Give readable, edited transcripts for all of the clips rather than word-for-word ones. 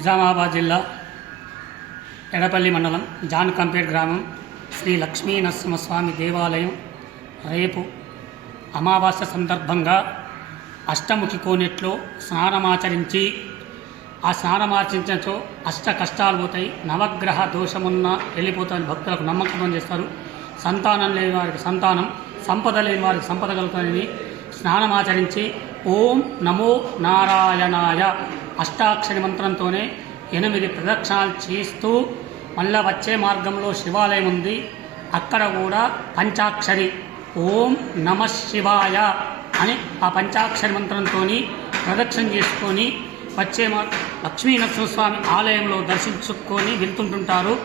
నిజామాబాద్ జిల్లా ఎడపల్లి మండలం జాన్కంపేట్ గ్రామం శ్రీ లక్ష్మీ నరసింహస్వామి దేవాలయం రేపు అమావాస్య సందర్భంగా అష్టముఖి కోనేట్లో స్నానమాచరించి ఆ స్నానమాచరించో అష్ట కష్టాలు పోతాయి, నవగ్రహ దోషమున్న వెళ్ళిపోతాయని భక్తులకు నమ్మకం చేస్తారు. సంతానం లేని వారికి సంతానం, సంపద లేని వారికి సంపద కలుగుతాయని స్నానమాచరించి ఓం నమో నారాయణాయ అష్టాక్షరి మంత్రంతోనే 8 ప్రదక్షిణాలు చేస్తూ మళ్ళా వచ్చే మార్గంలో శివాలయం ఉంది, అక్కడ కూడా పంచాక్షరి ఓం నమ శివాయ అని ఆ పంచాక్షరి మంత్రంతో ప్రదక్షిణ చేసుకొని వచ్చే లక్ష్మీ నరసింహస్వామి ఆలయంలో దర్శించుకొని వెళ్తుంటుంటారు.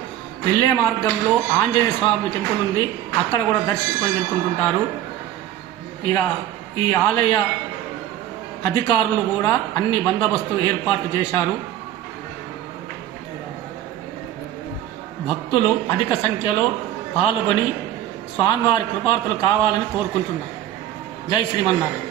వెళ్ళే మార్గంలో ఆంజనేయ స్వామి టెంపుల్ ఉంది, అక్కడ కూడా దర్శించుకొని వెళ్తుంటుంటారు. ఇక ఈ ఆలయ అధికారులు కూడా అన్ని బందోబస్తు ఏర్పాటు చేశారు. భక్తులు అధిక సంఖ్యలో పాల్గొని స్వామివారి కృపార్తులు కావాలని కోరుకుంటున్నారు. జై శ్రీమన్నారాయణ.